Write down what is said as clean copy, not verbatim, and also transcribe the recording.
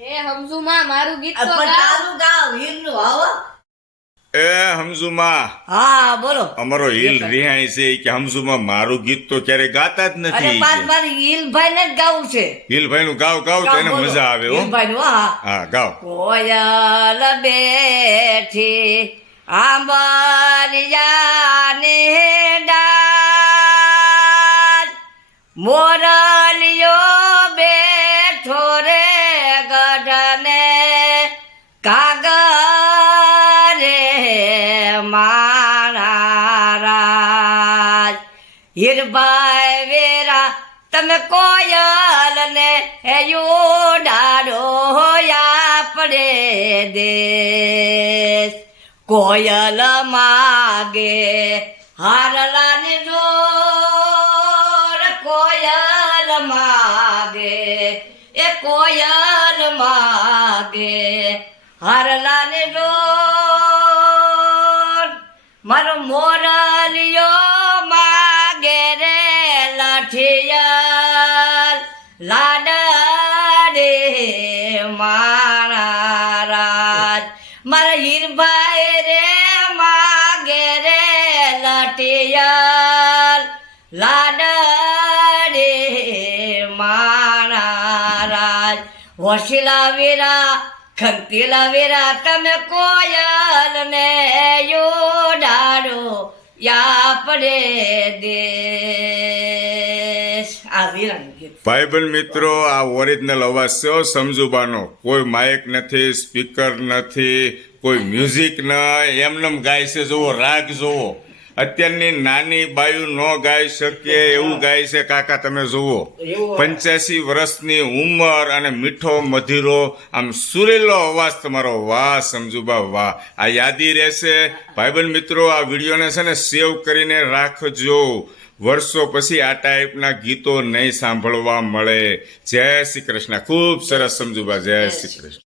એ હમઝુમાં મારું ગીત તો પણ ગાઓ. તારું ગાવ હીરનું આવો. એ હમઝુમાં હા બોલો. અમારો હિલ રિહાઈ છે કે હમઝુમાં મારું ગીત તો ક્યારે ગાતા જ અરે નથી પાછ મારે હિલભાઈ ને જ ગાવું છે. હિલભાઈ નું ગાવ ગાવ તો એને બોલો. મજા આવે હો. હિલભાઈનું, હા હા ગાવ. કોયલ બેઠી આંબલિયાની ડાળ, મોરલિયો બેઠો રે ગઢને કાગરે મારા રાજ. હીરભાઈ વેરા તમે કોયલ ને ઉડાડો આપણે દેશ. કોયલ માગે હારલાની જોર, કોયલ માગે એ કોયલ માગે હારલાની જોર. મારો મોરલિયો માગે રે લઠિયા લાડે મારા રાજ. મારા હીરભાઈ રે માગે રે લઠિયા લાડે મારા રાજ. વસીલા વીરા ખંતીલા વીરા તમે કોયલ ને ઉડાડો આપણે દેશ. આ વીરાનું ગીત. ભાઈબંધ મિત્રો, આ ઓરિજિનલ અવાજ છે હો સમજુબાનો. કોઈ માઇક નથી, સ્પીકર નથી, કોઈ મ્યુઝિક નહીં, એમનેમ ગાય છે. જુઓ રાગ જુઓ. અત્યારની નાની બાયું ન ગાઈ શકે એવું ગાય છે કાકા. તમે જુઓ 85 વર્ષની ઉંમર અને મીઠો મધીરો આમ સુરેલો અવાજ તમારો. વાહ સમજુબા વાહ. આ યાદી રહેશે. ભાઈબંધ મિત્રો, આ વિડીયોને છે ને સેવ કરીને રાખજો. વર્ષો પછી આ ટાઈપના ગીતો નહીં સાંભળવા મળે. જય શ્રી કૃષ્ણ. ખૂબ સરસ સમજુબા. જય શ્રી કૃષ્ણ.